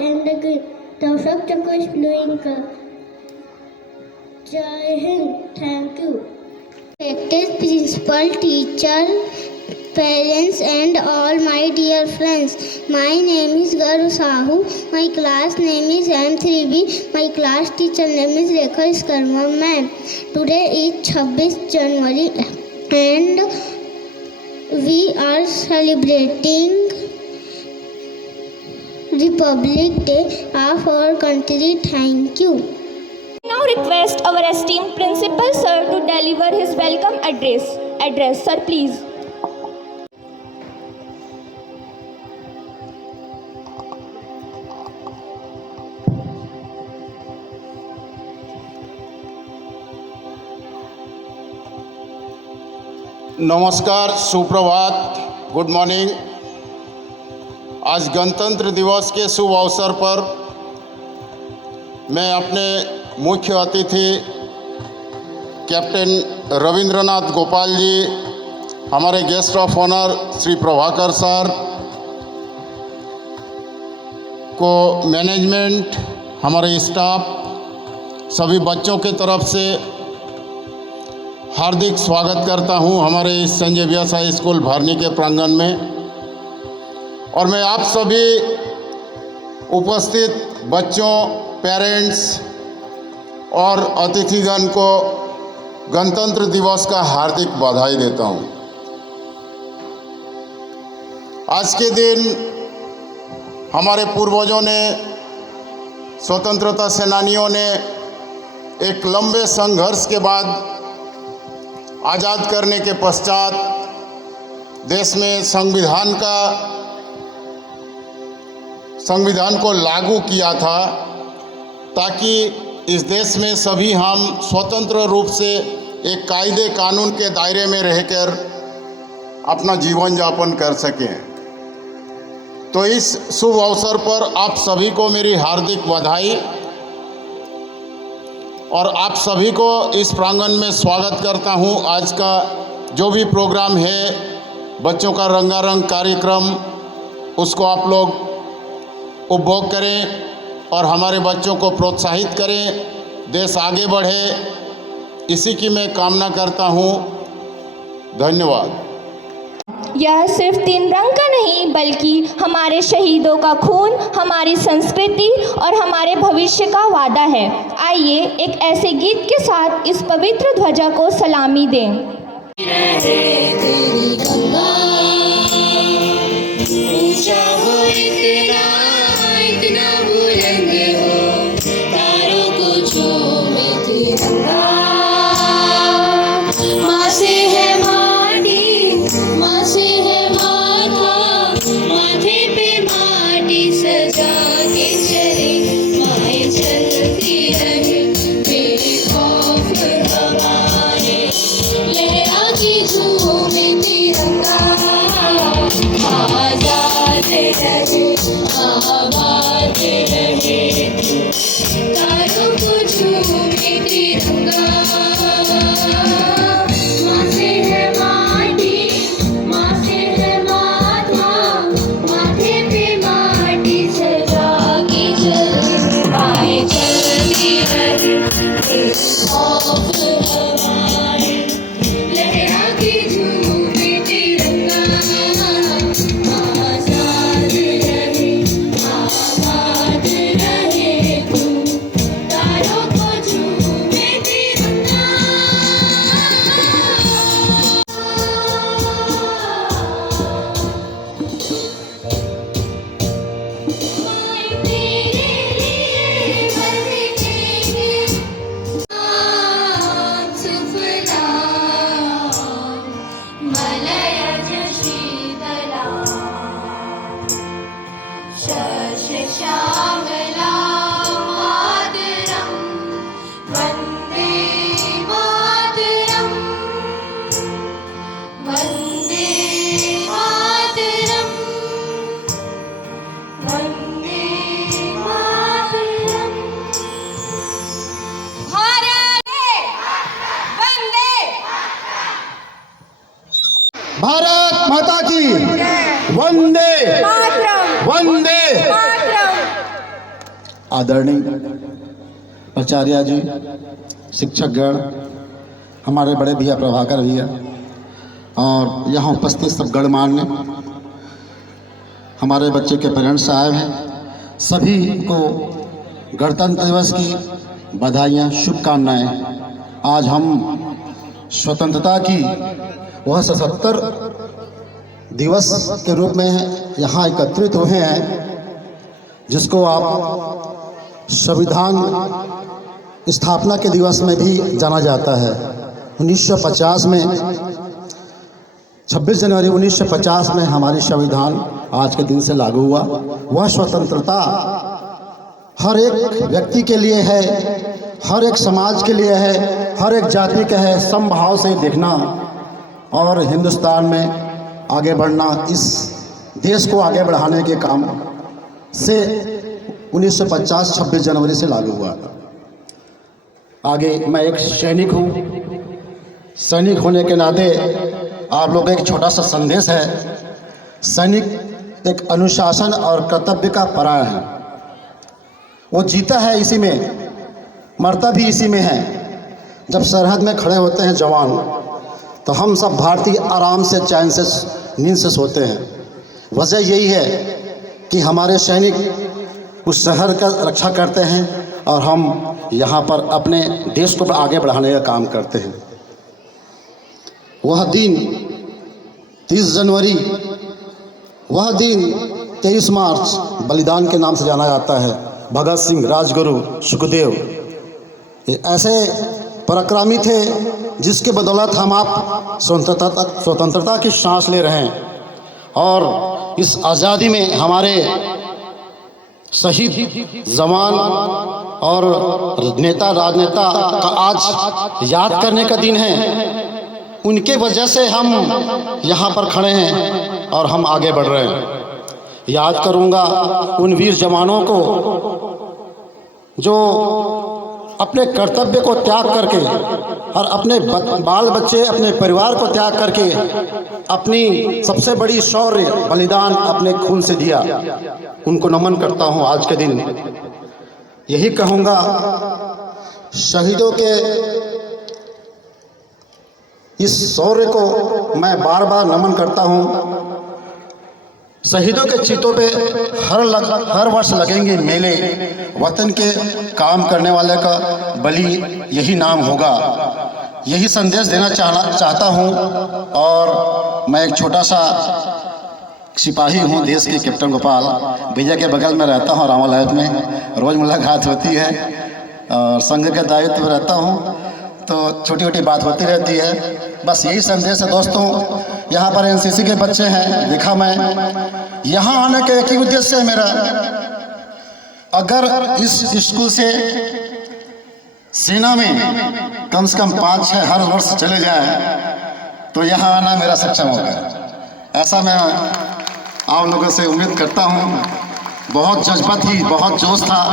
and the green. The Ashok Chakra is blue in color. Jai Hind. Thank you. Respected principal, teacher, parents and all my dear friends. My name is Garu Sahu. My class name is M3B. My class teacher name is Rekha Skarma ma'am. Today is 26 January and we are celebrating Republic Day of our country. Thank you. Now request our esteemed principal sir to deliver his welcome address. Sir, please. नमस्कार, सुप्रभात, good morning. आज गणतंत्र दिवस के शुभ अवसर पर मैं अपने मुख्य अतिथि कैप्टन रविंद्रनाथ गोपाल जी, हमारे guest of honour Shri Prabhakar sir को, मैनेजमेंट, हमारे स्टाफ, सभी बच्चों के तरफ से हार्दिक स्वागत करता हूं हमारे इस संजय व्यास हाई स्कूल भारनी के प्रांगण में। और मैं आप सभी उपस्थित बच्चों, पेरेंट्स और अतिथिगण को गणतंत्र दिवस का हार्दिक बधाई देता हूं। आज के दिन हमारे पूर्वजों ने, स्वतंत्रता सेनानियों ने एक लंबे संघर्ष के बाद आज़ाद करने के पश्चात देश में संविधान को लागू किया था, ताकि इस देश में सभी हम स्वतंत्र रूप से एक कायदे कानून के दायरे में रहकर अपना जीवन यापन कर सकें। तो इस शुभ अवसर पर आप सभी को मेरी हार्दिक बधाई और आप सभी को इस प्रांगण में स्वागत करता हूं। आज का जो भी प्रोग्राम है, बच्चों का रंगारंग कार्यक्रम, उसको आप लोग उपभोग करें और हमारे बच्चों को प्रोत्साहित करें, देश आगे बढ़े, इसी की मैं कामना करता हूं। धन्यवाद। यह सिर्फ 3 रंग का नहीं बल्कि हमारे शहीदों का खून, हमारी संस्कृति और हमारे भविष्य का वादा है। आइए एक ऐसे गीत के साथ इस पवित्र ध्वजा को सलामी दें। भारत माता की वंदे वंदे। आदरणीय प्राचार्य जी, शिक्षकगण, हमारे बड़े भैया प्रभाकर भैया और यहाँ उपस्थित सब गणमान्य, हमारे बच्चे के पेरेंट्स साहब हैं, सभी को गणतंत्र दिवस की बधाइयाँ, शुभकामनाएँ। आज हम स्वतंत्रता की वह 77 दिवस के रूप में यहाँ एकत्रित हुए हैं, जिसको आप संविधान स्थापना के दिवस में भी जाना जाता है। 1950 में 26 जनवरी 1950 में हमारी संविधान आज के दिन से लागू हुआ। वह स्वतंत्रता हर एक व्यक्ति के लिए है, हर एक समाज के लिए है, हर एक जाति का है। समभाव से देखना और हिंदुस्तान में आगे बढ़ना, इस देश को आगे बढ़ाने के काम से 1950 26 जनवरी से लागू हुआ। आगे मैं एक सैनिक हूँ, सैनिक होने के नाते आप लोग एक छोटा सा संदेश है। सैनिक एक अनुशासन और कर्तव्य का परायण है। वो जीता है इसी में, मरता भी इसी में है। जब सरहद में खड़े होते हैं जवान, तो हम सब भारतीय आराम से चैन से नींद से सोते हैं। वजह यही है कि हमारे सैनिक उस शहर का रक्षा करते हैं और हम यहाँ पर अपने देश को आगे बढ़ाने का काम करते हैं। वह दिन 30 जनवरी, वह दिन 23 मार्च बलिदान के नाम से जाना जाता है। भगत सिंह, राजगुरु, सुखदेव, ये ऐसे पराक्रमी थे जिसके बदौलत हम आप स्वतंत्रता की सांस ले रहे हैं। और इस आज़ादी में हमारे शहीद जवान और नेता राजनेता का आज याद करने का दिन है। उनके वजह से हम यहाँ पर खड़े हैं और हम आगे बढ़ रहे हैं। याद करूँगा उन वीर जवानों को जो अपने कर्तव्य को त्याग करके और अपने बाल बच्चे, अपने परिवार को त्याग करके अपनी सबसे बड़ी शौर्य बलिदान अपने खून से दिया। उनको नमन करता हूँ आज के दिन। यही कहूँगा, शहीदों के इस शौर्य को मैं बार बार नमन करता हूँ। शहीदों के चितों पे हर वर्ष लगेंगे मेले। वतन के काम करने वाले का बलि यही नाम होगा। यही संदेश देना चाहता हूँ। और मैं एक छोटा सा सिपाही हूँ देश के, कैप्टन गोपाल भैया के बगल में रहता हूँ। रामालयत में रोज़ मुलाकात होती है और संघ के दायित्व में रहता हूँ, तो छोटी छोटी बात होती रहती है। बस यही संदेश है दोस्तों। यहाँ पर एनसीसी के बच्चे हैं, देखा मैं। यहाँ आने का एक ही उद्देश्य है मेरा, अगर इस स्कूल से सेना में कम से कम 5-6 हर वर्ष चले जाए तो यहाँ आना मेरा सक्षम होगा। ऐसा मैं आप लोगों से उम्मीद करता हूँ। बहुत जज्बा थी, बहुत जोश था।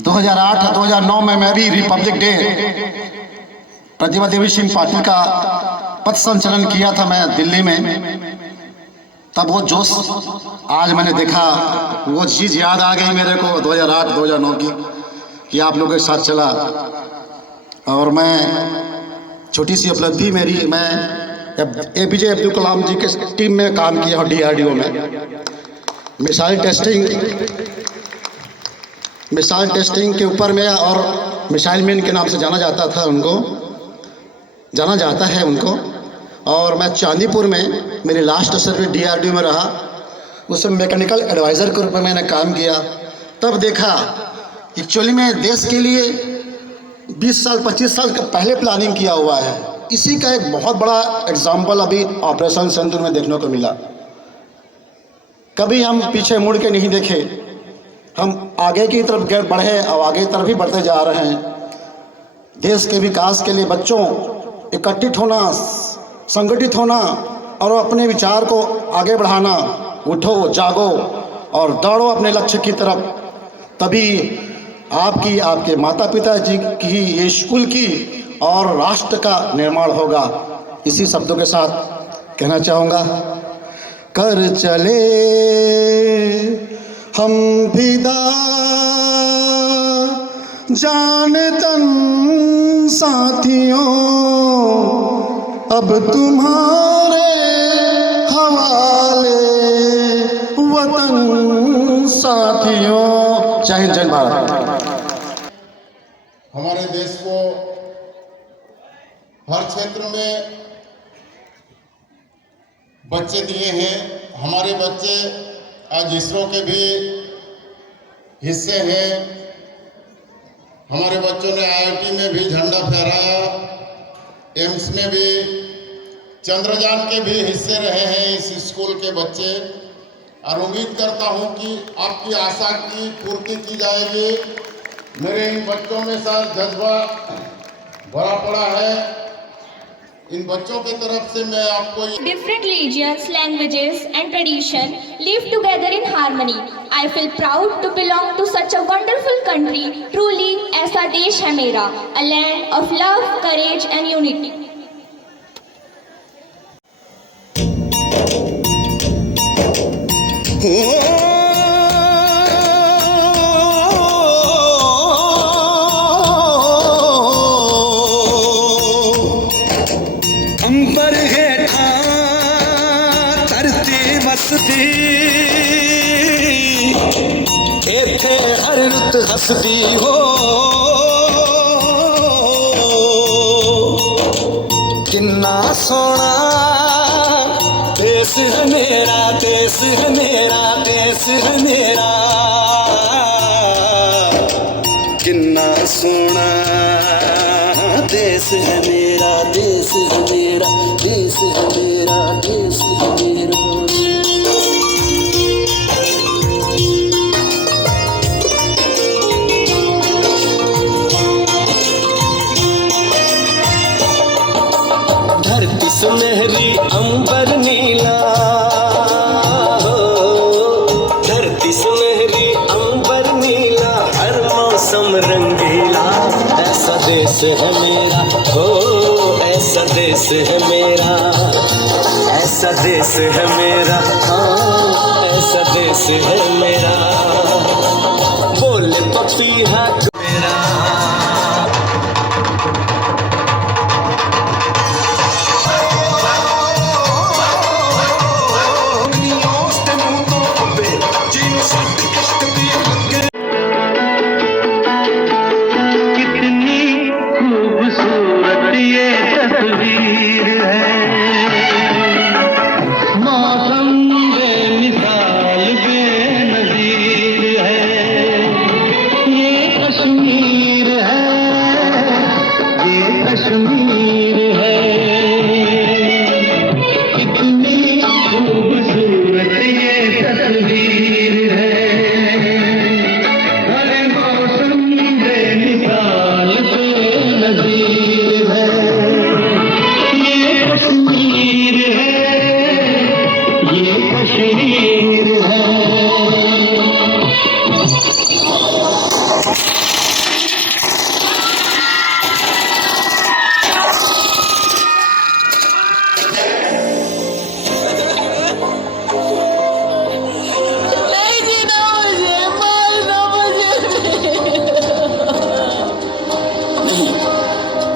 2008-2009 में मैं भी रिपब्लिक डे प्रतिभा देवी सिंह पाटिल का पथ संचलन किया था मैं दिल्ली में। तब वो जोश आज मैंने देखा, वो चीज़ याद आ गई मेरे को 2008-2009 की, कि आप लोगों के साथ चला। और मैं छोटी सी उपलब्धि मेरी, मैं APJ अब्दुल कलाम जी के टीम में काम किया और DRDO में मिसाइल टेस्टिंग के ऊपर में, और मिसाइल मैन के नाम से जाना जाता है उनको। और मैं चांदीपुर में मेरी लास्ट सर्विस DRDO में रहा। उसमें मैकेनिकल एडवाइज़र के रूप में मैंने काम किया। तब देखा एक्चुअली में देश के लिए 20 साल 25 साल का पहले प्लानिंग किया हुआ है। इसी का एक बहुत बड़ा एग्जाम्पल अभी ऑपरेशन सिंदूर में देखने को मिला। कभी हम पीछे मुड़ के नहीं देखे, हम आगे की तरफ बढ़े और आगे की तरफ ही बढ़ते जा रहे हैं। देश के विकास के लिए बच्चों एकत्रित होना, संगठित होना और अपने विचार को आगे बढ़ाना। उठो, जागो और दौड़ो अपने लक्ष्य की तरफ। तभी आपकी, आपके माता पिता जी की, ये स्कूल की और राष्ट्र का निर्माण होगा। इसी शब्दों के साथ कहना चाहूँगा, कर चले हम भी जान तन साथियों अब तुम्हारे हवाले वतन साथियों। जय हिंद, जय भारत। हमारे देश को हर क्षेत्र में बच्चे दिए हैं। हमारे बच्चे आज इसरो के भी हिस्से हैं। हमारे बच्चों ने IIT में भी झंडा फहराया, एम्स में भी, चंद्रयान के भी हिस्से रहे हैं इस स्कूल के बच्चे। और उम्मीद करता हूं कि आपकी आशा की पूर्ति की जाएगी। मेरे इन बच्चों में साथ जज्बा भरा पड़ा है। इन बच्चों की तरफ से मैं आपको Different religions, languages and tradition live together in harmony. I feel proud to belong to such a wonderful country. Truly, ऐसा देश है मेरा, a land of love, courage and unity. अंबर हेठा धरती वसदी, इत्थे हर रुत हसदी हो। किन्ना सोना देश है मेरा, देश है मेरा, देश है मेरा। किन्ना सोना देश है मेरा, देश है मेरा, देश है मेरा, देश है मेरा। धरती सुनहरी अंबर नीला, धरती सुनहरी अंबर नीला, हर मौसम रंगीला। ऐसा देश है मेरा, हो ऐसा देश है मेरा, ऐसा देश है मेरा, हाँ ऐसा देश है मेरा। बोले पपीहा मेरा।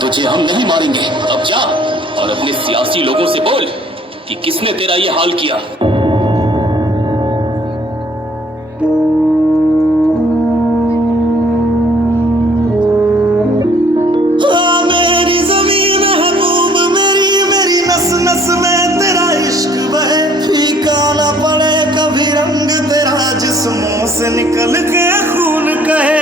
तुझे हम नहीं मारेंगे। अब जा और अपने सियासी लोगों से बोल कि किसने तेरा ये हाल किया। मेरी ज़मीन महबूब मेरी, मेरी नस नस में तेरा इश्क बहे। फीका ना पड़े कभी रंग तेरा, जिस्मों से निकल के खून कहे।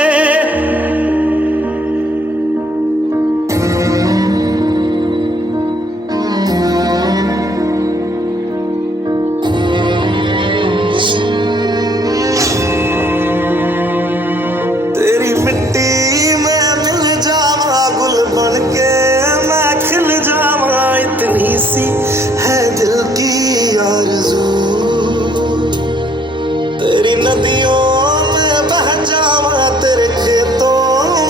तेरी नदियों में बह जावा, तेरे खेतों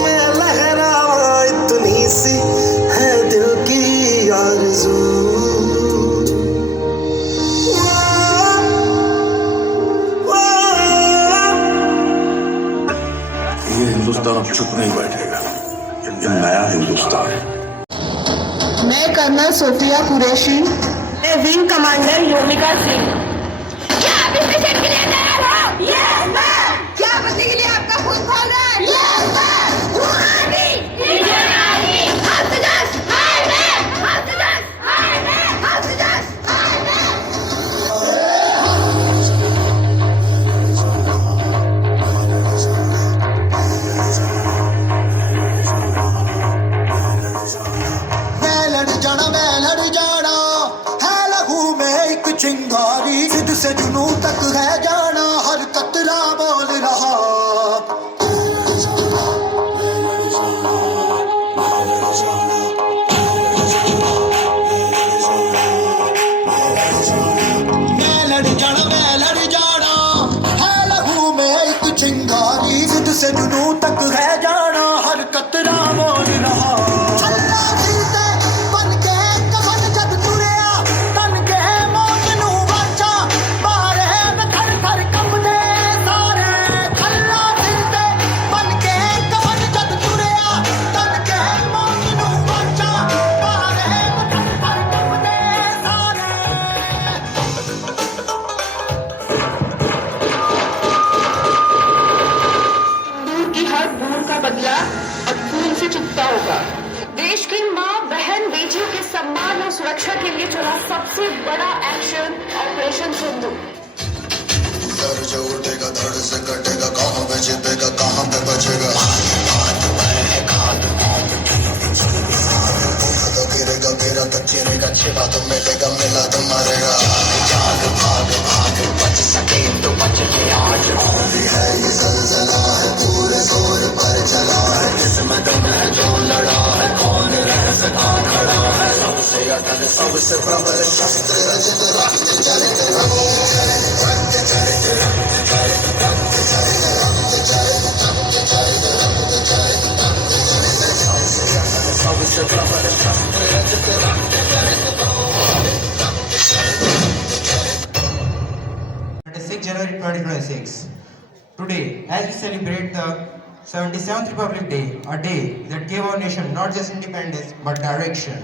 में लहरावा, इतनी सी है दिल की आरज़ू। ये हिंदुस्तान हिंदुस्तान अब चुप नहीं बैठेगा। ये नया हिंदुस्तान है। मैं colonel Sofiya Qureshi, wing commander Vyomika Singh. क्या आप इस मिशन के लिए तैयार हो? Yes ma'am. क्या बदले के लिए आपका खून खोल रहा है? Yes ma'am. Who army? Indian army. हाफिजस हाय मैम। हाफिजस हाय मैम। हाफिजस हाय मैम। मैं लड़ जाना है लहू में एक चिंगारी, जिद से जुनू तक है जाना, हर कतरा बोल रहा। मैं लड़ जाना है लहू में एक चिंगारी, जिद से जुनू तक है जाना, हर कतरा बोल रहा। बदला अब खून से चुकता होगा। देश की माँ बहन बेटियों के सम्मान और सुरक्षा के लिए चला सबसे बड़ा एक्शन ऑपरेशन सिंधु। सर जो उठेगा धड़ से कटेगा, कहाँ पे छिपेगा कहाँ पे बचेगा, गिरेगा मेरा तो चिरेगा, छिपा तो मिलेगा, मिला तो मारेगा। जाग भाग भाग बच सके तो बच के आज, होली है ये ज़लज़ला है, पूरे जोर पर चला है, जिसमें दम है जो लड़ा है, कौन रह सका खड़ा है, सबसे अटल सबसे प्रबल शस्त्र रचित रक्त चरित रक्त चरित रक्त चरित रक्त चरित रक्त चरित रक्त चरित रक्त चरित रक्त चरित रक्त चरित सबसे अटल सबसे प्रबल शस्त्र रचित रक्त चरित रक्त चरित 26 January 2026. Today, as we celebrate the 77th Republic Day, a day that gave our nation not just independence but direction.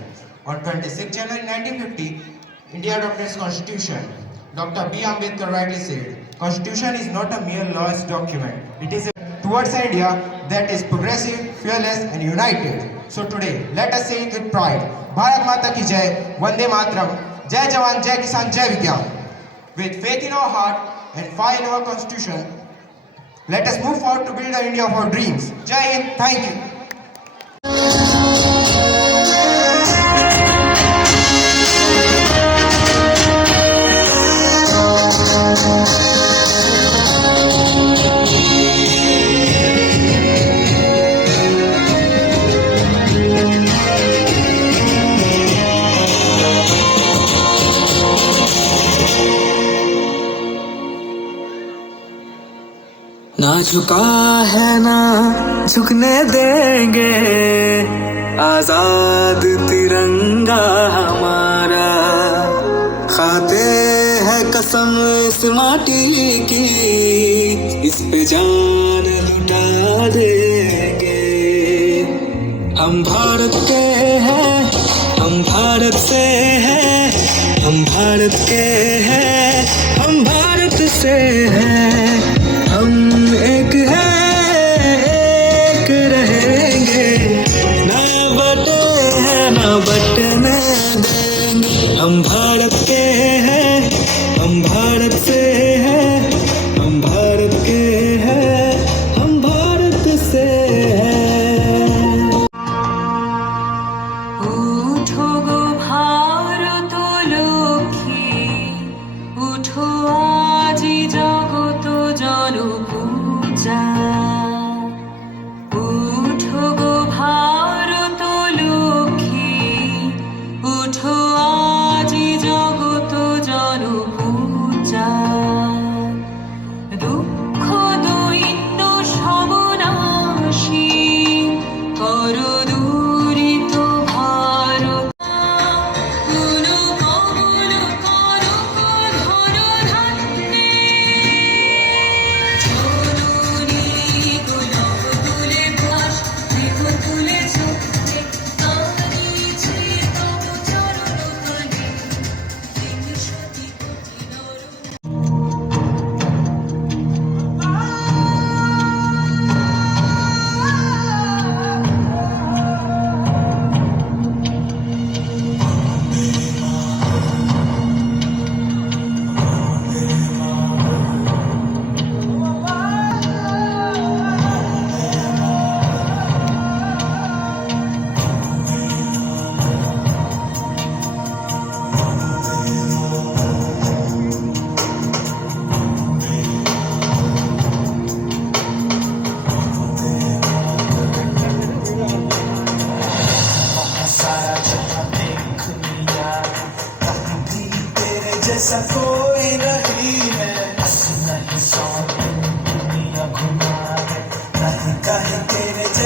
On 26 January 1950, India adopted its constitution. Dr. B. Ambedkar rightly said, Constitution is not a mere laws document. It is towards an India that is progressive, fearless and united. So today, let us say it with pride. Bharat Mata ki Jai, Vande Mataram, Jai Jawan, Jai Kisan, Jai Vigyan. With faith in our heart and fire in our constitution, let us move forward to build the India of our dreams. Jai Hind, thank you. ना झुका है ना झुकने देंगे, आजाद तिरंगा हमारा, खाते हैं कसम इस माटी की, इस पे जान लुटा देंगे। हम भारत के हैं, हम भारत से हैं, हम भारत के हैं, हम भारत से हैं, हम एक हैं, एक रहेंगे, ना बटे हैं ना बटने देंगे। हम भारत के हैं, हम भारत से हैं, हम भारत के हैं, हम भारत से हैं। उठो गो भारत लक्ष्मी, उठो আজি জগত জনপূজা। উঠো গো ভারত লক্ষ্মী, উঠো আজি জগত জনপূজা। দুঃখ দৈন্য সবনাশী কর দূরিত ভারত। কুল কমল কনক ধন ধান্যে, জননী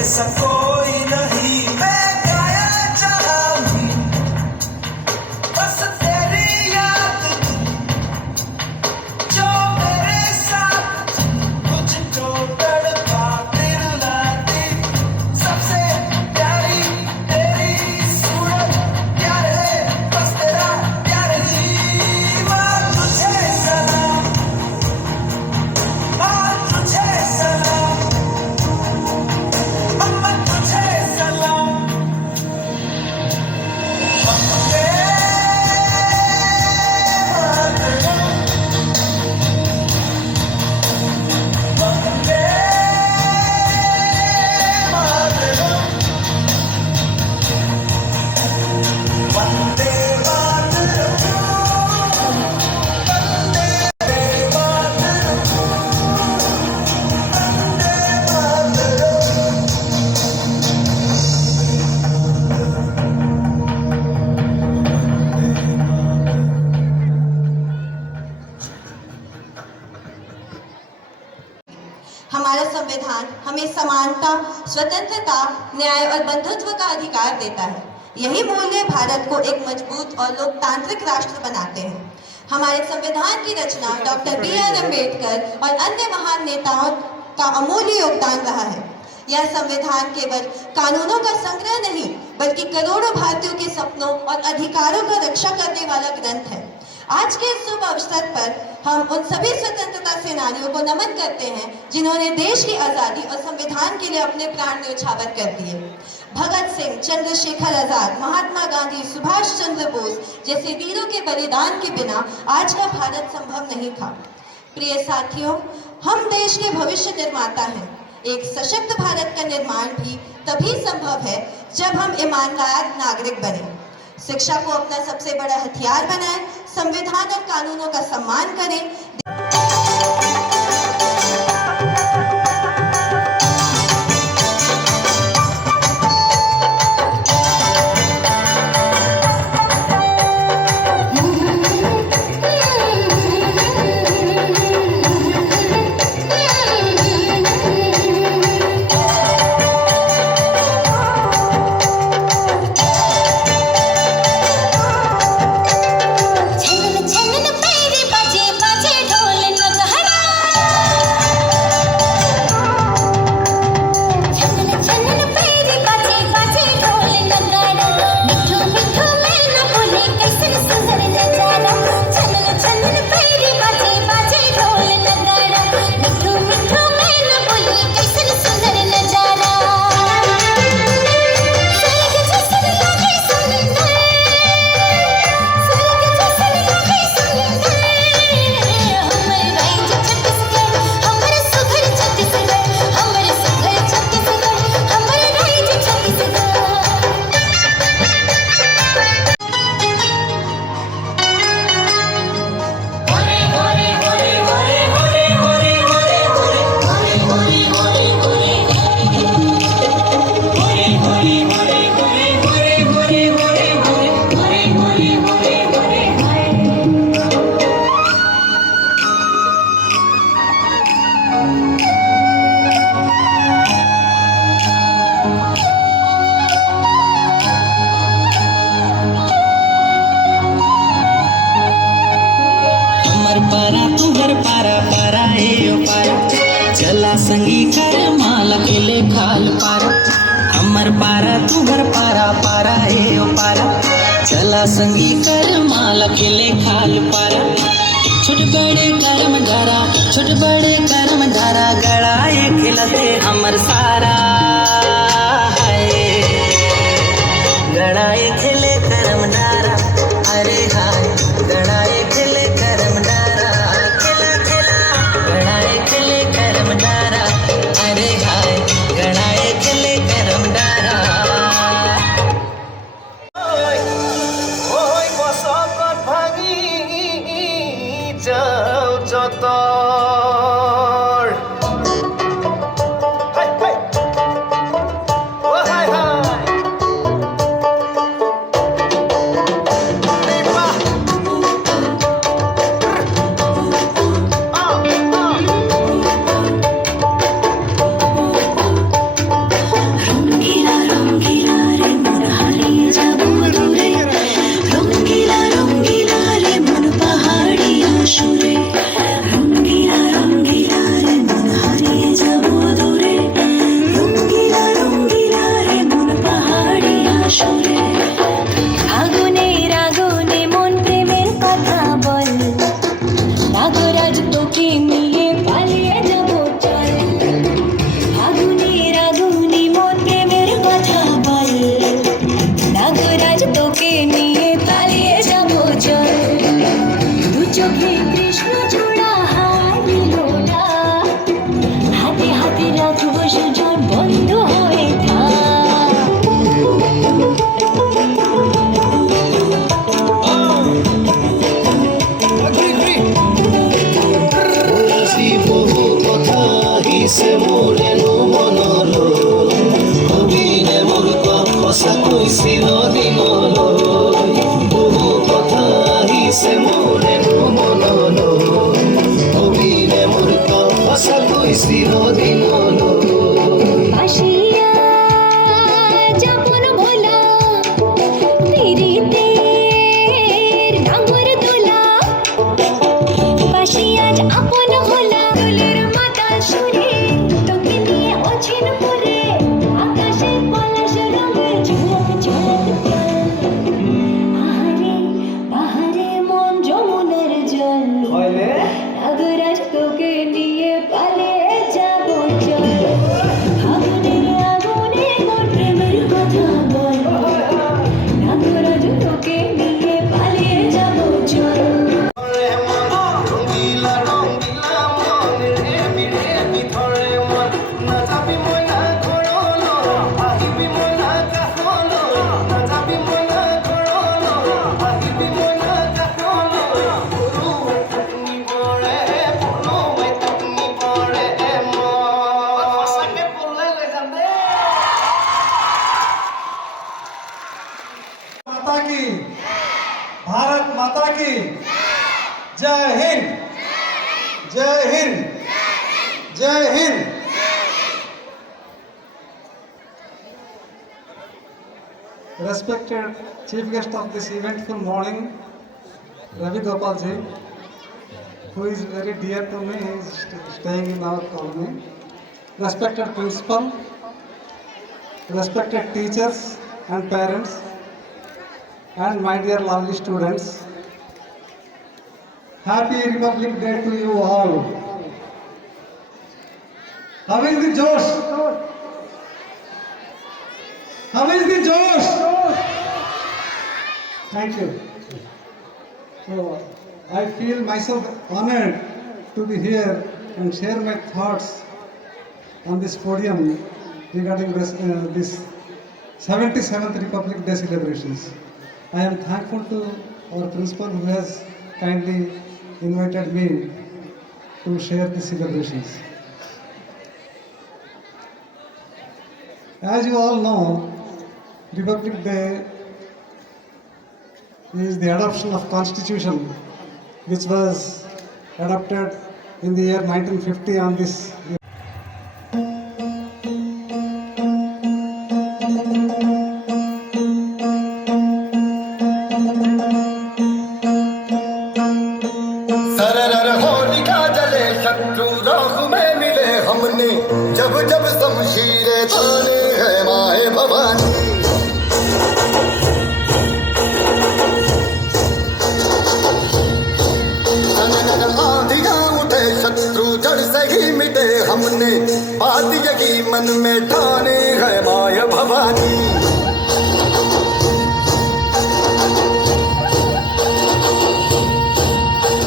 जैसा कोई नहीं, मैं गाया जहां भी बस तेरी याद थी, जो मेरे साथ मुझको तड़पाती रुलाती, सबसे प्यारी तेरी सूरत, प्यार है बस तेरा प्यार ही। माँ तुझे सलाम, माँ तुझे सलाम, अम्मा तुझे सलाम। वंदे मातरम, वंदे मातरम, वंदे हमारा संविधान हमें समानता, स्वतंत्रता, न्याय और बंधुत्व का अधिकार देता है। यही मूल्य भारत को एक मजबूत और लोकतांत्रिक राष्ट्र बनाते हैं। हमारे संविधान की रचना डॉक्टर बी.आर. अम्बेडकर और अन्य महान नेताओं का अमूल्य योगदान रहा है। यह संविधान केवल कानूनों का संग्रह नहीं, बल्कि करोड़ों भारतीयों के सपनों और अधिकारों का रक्षा करने वाला ग्रंथ है। आज के इस शुभ अवसर पर हम उन सभी स्वतंत्रता सेनानियों को नमन करते हैं जिन्होंने देश की आज़ादी और संविधान के लिए अपने प्राण न्यौछावर कर दिए। भगत सिंह, चंद्रशेखर आजाद, महात्मा गांधी, सुभाष चंद्र बोस जैसे वीरों के बलिदान के बिना आज का भारत संभव नहीं था। प्रिय साथियों, हम देश के भविष्य निर्माता हैं। एक सशक्त भारत का निर्माण भी तभी संभव है जब हम ईमानदार नागरिक बने, शिक्षा को अपना सबसे बड़ा हथियार बनाएं, संविधान और कानूनों का सम्मान करें। चला संगी कर माला केले खाल पारा, अमर पारा तू घर पारा पारा ए ओ पारा। चला संगी कर माला केले खाल पारा, छोट बड़े करम धारा, छोट बड़े करम धारा, गड़ाए खिलते अमर सारा है, गड़ाए खिले करम धारा, अरे हाय गड़ाए खिले करम धारा, खिला खिला गड़ाए खिले करम धारा, अरे हाय गड़ाए खिले करम धारा। ओय बसत भागी जाओ जतर আহিছে মোৰেনো মনলৈ অবিনে মোৰ সঁচাকৈ চিৰদিনলৈ বহু কথা আহিছে মোৰেনো মনলৈ অবিনে মোৰ সঁচাকৈ চিৰদিনলৈ বাসিয়া যাপন ভোলা পিরিতের ডাঙর দোলা বাসিয়া আপন ভোলা দোলের মাতাল সুরে তোকে নিয়ে অচিন পরে আকাশে পলাশ রঙের ঝলক ঝলক আহারে বাহারে মন যমুনার জল নাগরাজ তোকে নিয়ে পালিয়ে যাব চল আগুনে আগুনে মোর প্রেমের কথা বল নাগরাজ তোকে নিয়ে পালিয়ে যাব চল রঙিলা রঙিলা মন রে বিরে বিধরে মন না যাবি ময়না ঘরলো আহিবি ময়না কাহলো না যাবি ময়না ঘরলো আহিবি ময়না কাহলো গরু তুমি পড়ে বনো মই তুমি পড়ে মন সঙ্গে পড়লে লই যাম দে माता की भारत माता की जय हिंद जय हिंद जय Hind Respected chief guest of this eventful morning, Ravi Gopal ji, who is very dear to me, he is staying in our colony. Respected principal, respected teachers and parents, and my dear lovely students, happy Republic Day to you all. How is the Josh? How is the Josh? Thank you. So I feel myself honored to be here and share my thoughts on this podium regarding this 77th Republic Day celebrations. I am thankful to our principal who has kindly invited me to share the celebrations. As you all know, Republic Day is the adoption of Constitution which was adopted in the year 1950 on this सरर होलिका जले शत्रु राह में मिले हमने जब जब शमशीरें ताने है माए भवानी आंधियां उठे शत्रु जड़ से ही मिटे हमने बात यही मन में ठाने है माए भवानी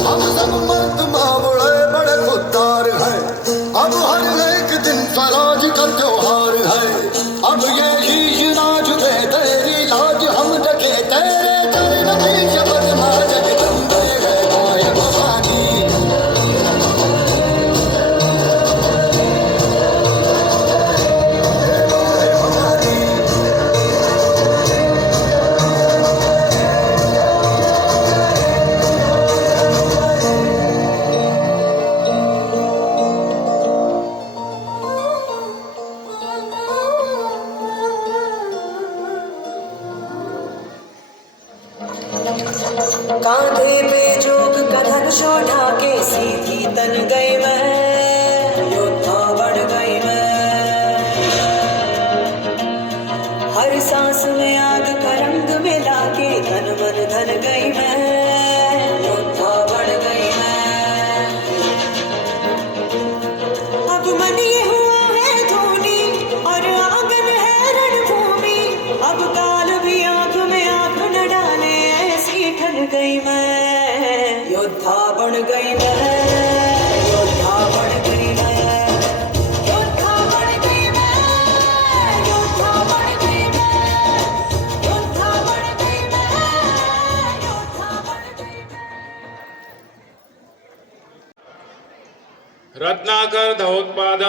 हम सब मर्द मावड़े बड़े खुददार हैं अब हर एक दिन स्वराज का त्योहार है अब ये शीश नाज पे तेरी लाज हम रखे तेरे चरण में शब्द मां जगदम्बे है माय भवानी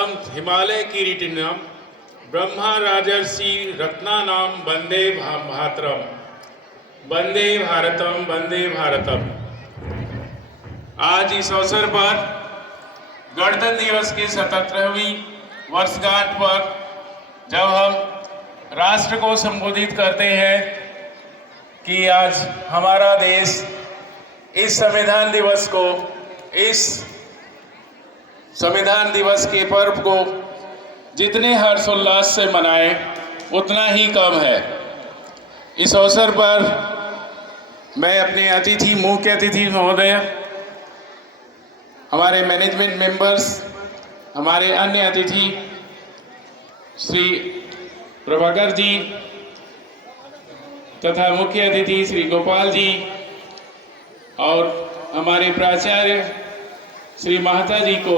वंदनम हिमालय किरीटिनम ब्रह्मा राजर्षि रत्नानाम वंदे भातरम वंदे भारतम वंदे भारतम। आज इस अवसर पर गणतंत्र दिवस की 77वीं वर्षगांठ पर जब हम राष्ट्र को संबोधित करते हैं कि आज हमारा देश इस संविधान दिवस को, इस संविधान दिवस के पर्व को जितने हर्षोल्लास से मनाए उतना ही कम है। इस अवसर पर मैं अपने अतिथि, मुख्य अतिथि महोदय, हमारे मैनेजमेंट मेंबर्स, हमारे अन्य अतिथि श्री प्रभाकर जी तथा मुख्य अतिथि श्री गोपाल जी और हमारे प्राचार्य श्री महता जी को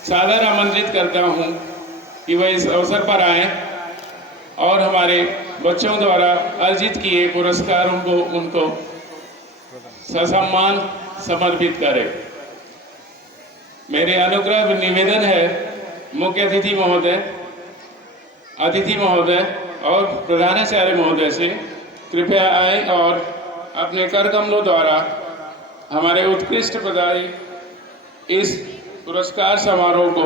सादर आमंत्रित करता हूं कि वह इस अवसर पर आए और हमारे बच्चों द्वारा अर्जित किए पुरस्कारों को उनको ससम्मान समर्पित करें। मेरे अनुग्रह निवेदन है मुख्य अतिथि महोदय और प्रधानाचार्य महोदय से कृपया आए और अपने कर कमलों द्वारा हमारे उत्कृष्ट पदाधिकारी इस पुरस्कार समारोह को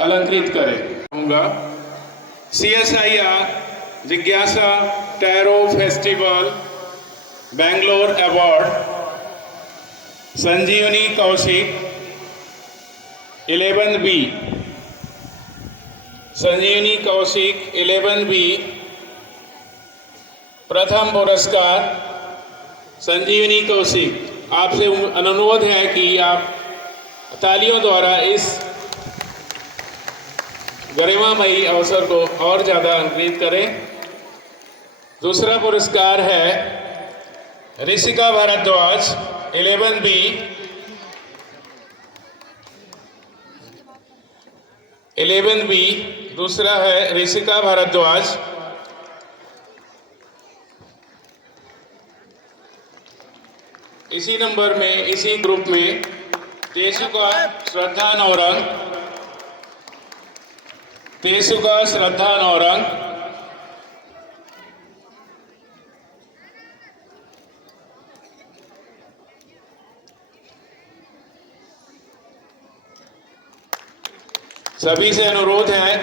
अलंकृत करें। CSIR जिज्ञासा टैरो फेस्टिवल बेंगलोर अवार्ड संजीवनी कौशिक 11B, संजीवनी कौशिक 11B। प्रथम पुरस्कार संजीवनी कौशिक। आपसे अनुरोध है कि आप तालियों द्वारा इस गरिमामयी अवसर को और ज़्यादा अलंकृत करें। दूसरा पुरस्कार है ऋषिका भारद्वाज 11B। दूसरा है ऋषिका भारद्वाज। इसी नंबर में, इसी ग्रुप में तेसुका श्रद्धा नौरंग। सभी से अनुरोध है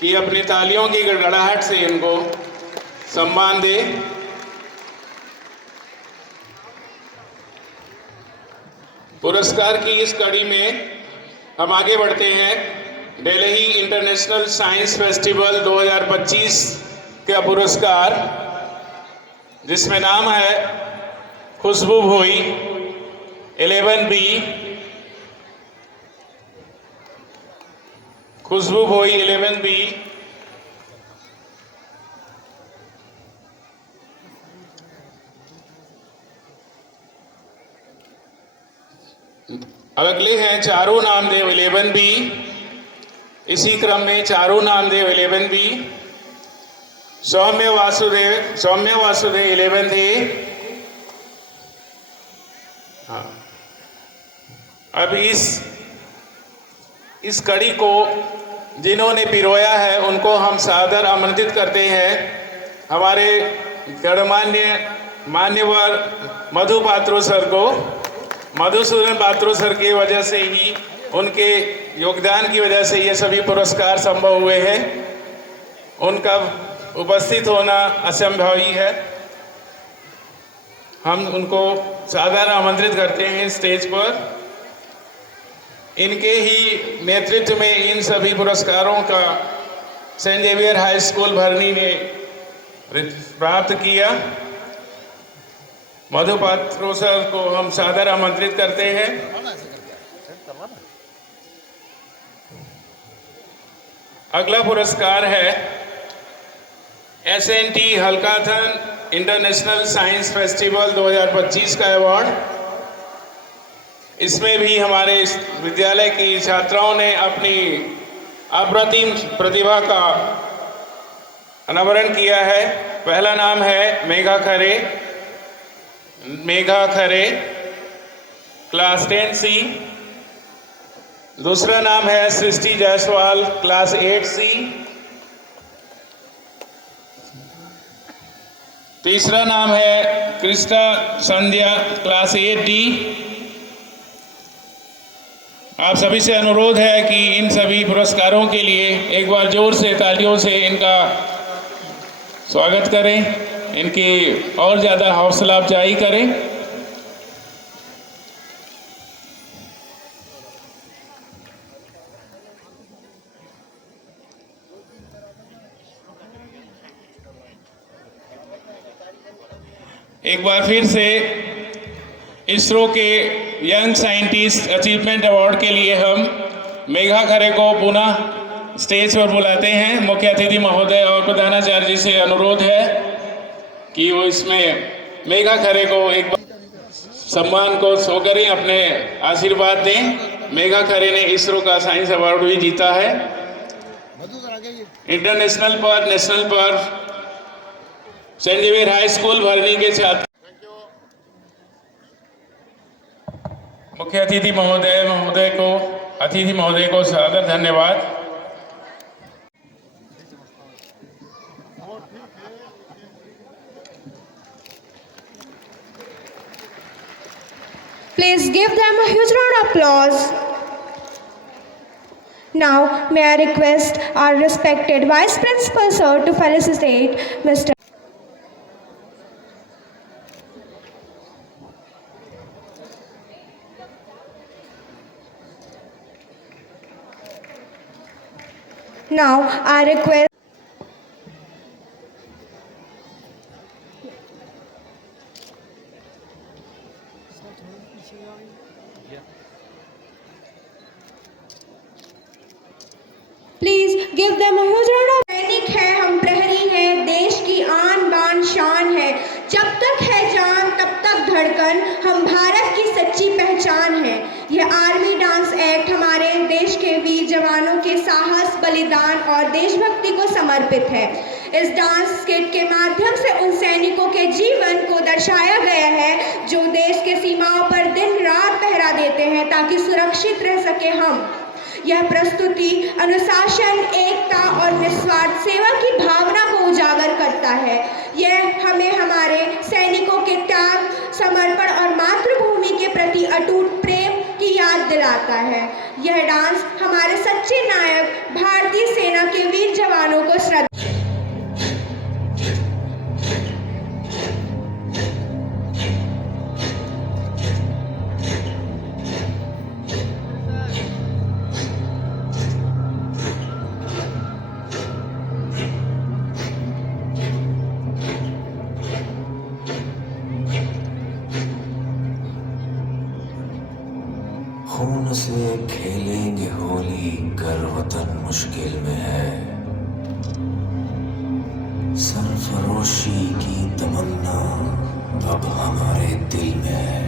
कि अपनी तालियों की गड़गड़ाहट से इनको सम्मान दें। पुरस्कार की इस कड़ी में हम आगे बढ़ते हैं। दिल्ली इंटरनेशनल साइंस फेस्टिवल 2025 का पुरस्कार, जिसमें नाम है खुशबू भोई 11B। खुशबू भोई 11B। अगले हैं चारू नामदेव 11B। इसी क्रम में चारू नामदेव 11B, सौम्य वासुदेव 11A। हाँ, अब इस कड़ी को जिन्होंने पिरोया है उनको हम सादर आमंत्रित करते हैं। हमारे गणमान्य मान्यवर मधु पात्रो सर को, मधुसूदन पात्रो सर की वजह से ही, उनके योगदान की वजह से ये सभी पुरस्कार संभव हुए हैं। उनका उपस्थित होना असंभवी है। हम उनको सादर आमंत्रित करते हैं स्टेज पर। इनके ही नेतृत्व में इन सभी पुरस्कारों का सेंट जेवियर हाई स्कूल भरनी ने प्राप्त किया। मधु पात्रो सर को हम सादर आमंत्रित करते हैं। अगला पुरस्कार है SNT हल्काथन इंटरनेशनल साइंस फेस्टिवल 2025 का अवार्ड। इसमें भी हमारे विद्यालय की छात्राओं ने अपनी अप्रतिम प्रतिभा का अनावरण किया है। पहला नाम है मेघा खरे, क्लास 10C। दूसरा नाम है सृष्टि जायसवाल, क्लास 8C। तीसरा नाम है कृष्णा संध्या, क्लास 8D। आप सभी से अनुरोध है कि इन सभी पुरस्कारों के लिए एक बार जोर से तालियों से इनका स्वागत करें, इनकी और ज़्यादा हौसला अफजाई करें। एक बार फिर से इसरो के यंग साइंटिस्ट अचीवमेंट अवार्ड के लिए हम मेघा खरे को पुनः स्टेज पर बुलाते हैं। मुख्य अतिथि महोदय और प्रधानाचार्य जी से अनुरोध है कि वो इसमें मेघा खरे को एक सम्मान को शो करें, अपने आशीर्वाद दें। मेघा खरे ने इसरो का साइंस अवार्ड भी जीता है। इंटरनेशनल पर, नेशनल पर सेंट जेवियर हाई स्कूल भरनी के छात्र। मुख्य अतिथि महोदय को सादर धन्यवाद। Please give them a huge round of applause. Now, may I request our respected Vice Principal Sir to felicitate Mr. Now, I request Please give them a huge round of सैनिक है, हम प्रहरी हैं, देश की आन बान शान है। जब तक है जान तब तक धड़कन, हम भारत की सच्ची पहचान है। यह आर्मी डांस एक्ट हमारे देश के वीर जवानों के साहस, बलिदान और देशभक्ति को समर्पित है। इस डांस स्किट के माध्यम से उन सैनिकों के जीवन को दर्शाया गया है जो देश के सीमाओं पर दिन रात पहरा देते हैं ताकि सुरक्षित रह सके हम। यह प्रस्तुति अनुशासन, एकता और निस्वार्थ सेवा की भावना को उजागर करता है। यह हमें हमारे सैनिकों के त्याग, समर्पण और मातृभूमि के प्रति अटूट प्रेम की याद दिलाता है। यह डांस हमारे सच्चे नायक भारतीय सेना के वीर जवानों को श्रद्धा खून से खेलेंगे होली, कर वतन मुश्किल में है। सरफरोशी की तमन्ना अब हमारे दिल में है।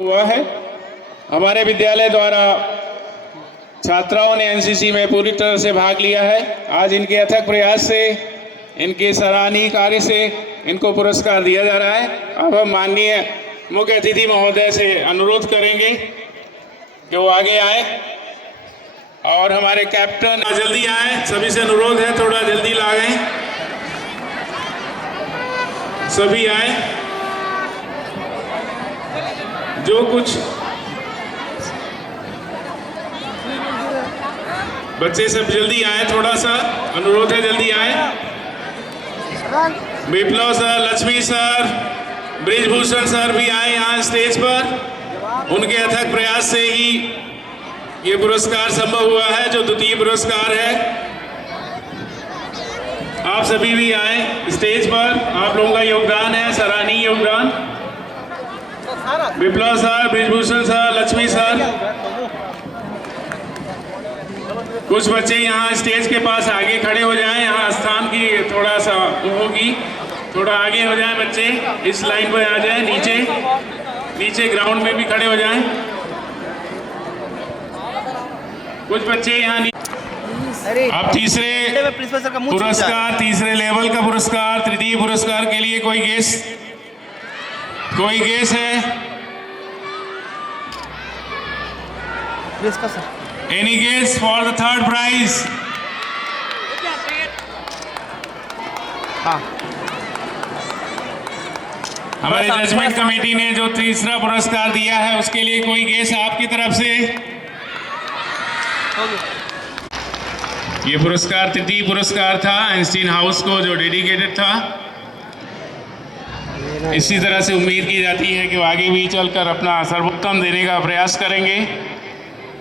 हुआ है। हमारे विद्यालय द्वारा छात्राओं ने एनसीसी में पूरी तरह से भाग लिया है। आज इनके अथक प्रयास से, इनके सराहनीय कार्य से इनको पुरस्कार दिया जा रहा है। अब हम माननीय मुख्य अतिथि महोदय से अनुरोध करेंगे कि वो आगे आए और हमारे कैप्टन जल्दी आए। सभी से अनुरोध है, थोड़ा जल्दी लागें, सभी आए। जो कुछ बच्चे सब जल्दी आए, थोड़ा सा अनुरोध है, जल्दी आए। Viplav sir, Lakshmi sir, Brijbhushan sir भी आए यहाँ स्टेज पर। उनके अथक प्रयास से ही ये पुरस्कार संभव हुआ है, जो द्वितीय पुरस्कार है। आप सभी भी आए स्टेज पर, आप लोगों का योगदान है, सराहनीय योगदान। Viplav sir, Brijbhushan sir, Lakshmi sir. कुछ बच्चे यहाँ स्टेज के पास आगे खड़े हो जाएं, यहाँ स्थान की थोड़ा सा होगी, थोड़ा आगे हो जाएं बच्चे, इस लाइन पर आ जाएं, नीचे ग्राउंड में भी खड़े हो जाएं। कुछ बच्चे यहाँ अब तीसरे पुरस्कार, तीसरे लेवल का पुरस्कार, तृतीय पुरस्कार के लिए कोई गेस है? Any guess for the third prize? हमारे जजमेंट कमेटी ने जो तीसरा पुरस्कार दिया है उसके लिए कोई गेस आपकी तरफ से? ये पुरस्कार तृतीय पुरस्कार था आइंस्टीन हाउस को जो डेडिकेटेड था। इसी तरह से उम्मीद की जाती है कि वो आगे भी चलकर अपना सर्वोत्तम देने का प्रयास करेंगे।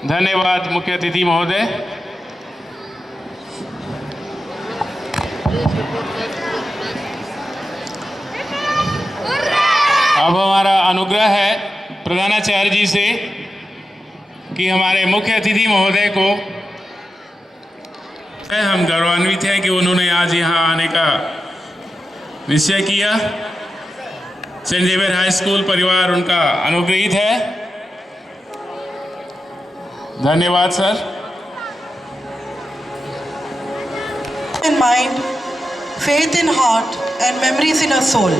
धन्यवाद मुख्य अतिथि महोदय। अब हमारा अनुग्रह है प्रधानाचार्य जी से कि हमारे मुख्य अतिथि महोदय को, हम गौरवान्वित हैं कि उन्होंने आज यहाँ आने का निश्चय किया। सेंट जेवियर हाई स्कूल परिवार उनका अनुग्रहित है। धन्यवाद sir. In mind, faith in heart and memories in a soul.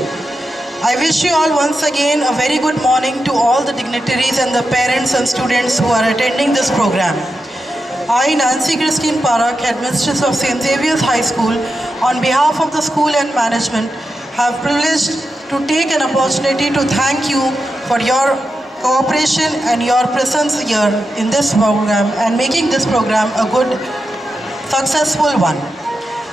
I wish you all once again a very good morning to all the dignitaries and the parents and students who are attending this program. I, Nancy Christine Parak, Headmistress of St. Xavier's High School, on behalf of the school and management, have privileged to take an opportunity to thank you for your cooperation and your presence here in this program and making this program a good, successful one.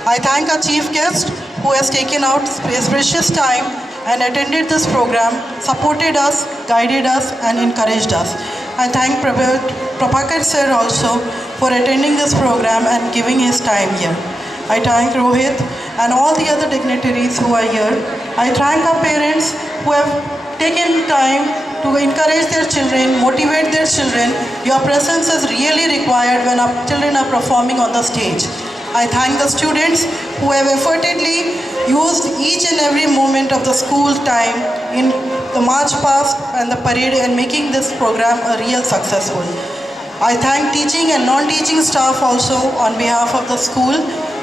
I thank our chief guest who has taken out his precious time and attended this program, supported us, guided us and encouraged us. I thank Prabhakar sir also for attending this program and giving his time here. I thank Rohit and all the other dignitaries who are here. I thank our parents who have taken time to encourage their children, motivate their children. Your presence is really required when our children are performing on the stage. I thank the students who have effortedly used each and every moment of the school time in the march past and the parade and making this program a real successful. I thank teaching and non-teaching staff also on behalf of the school.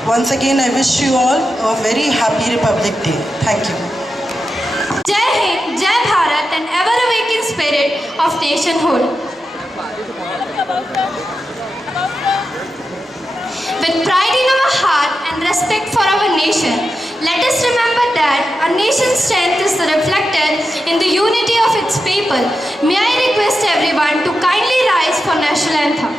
Once again, I wish you all a very happy Republic Day. Thank you. Jai Hind, Jai Bharat, and ever awakened spirit of nationhood. With pride in our heart and respect for our nation, let us remember that our nation's strength is reflected in the unity of its people. May I request everyone to kindly rise for national anthem.